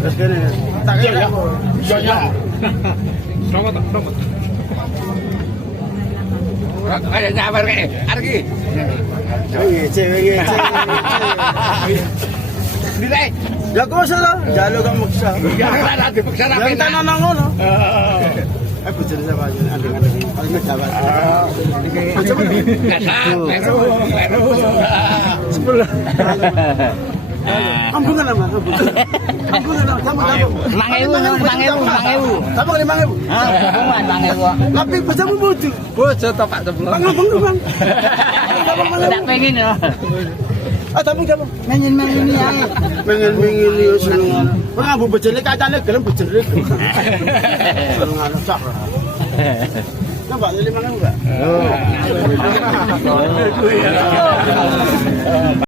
Terus kene. Tak kira. Iya. Selamat. Ada nyabar kayak arki. Cewek. Nilai. Ya kok salah, jalo gak maksa. Ya ada dipaksa apa? Yang tanah nang ngono. Bojone sapa jenenge andeng-andeng. Paling Jawa. Peru. 10. Ampungan nama. Ampungan nama. Kamu. 5.000. Kamu 5.000. Hubungan 5.000. Tapi bojomu bodoh. Bojo to Pak Sebelum. Bang abang bang. Tidak pengen ya. Tapi kamu Pengen ini ya. pengen yo seneng. Bang ambu bojone kacane gelem bojone. Seneng ana sak. Coba 5.000 enggak?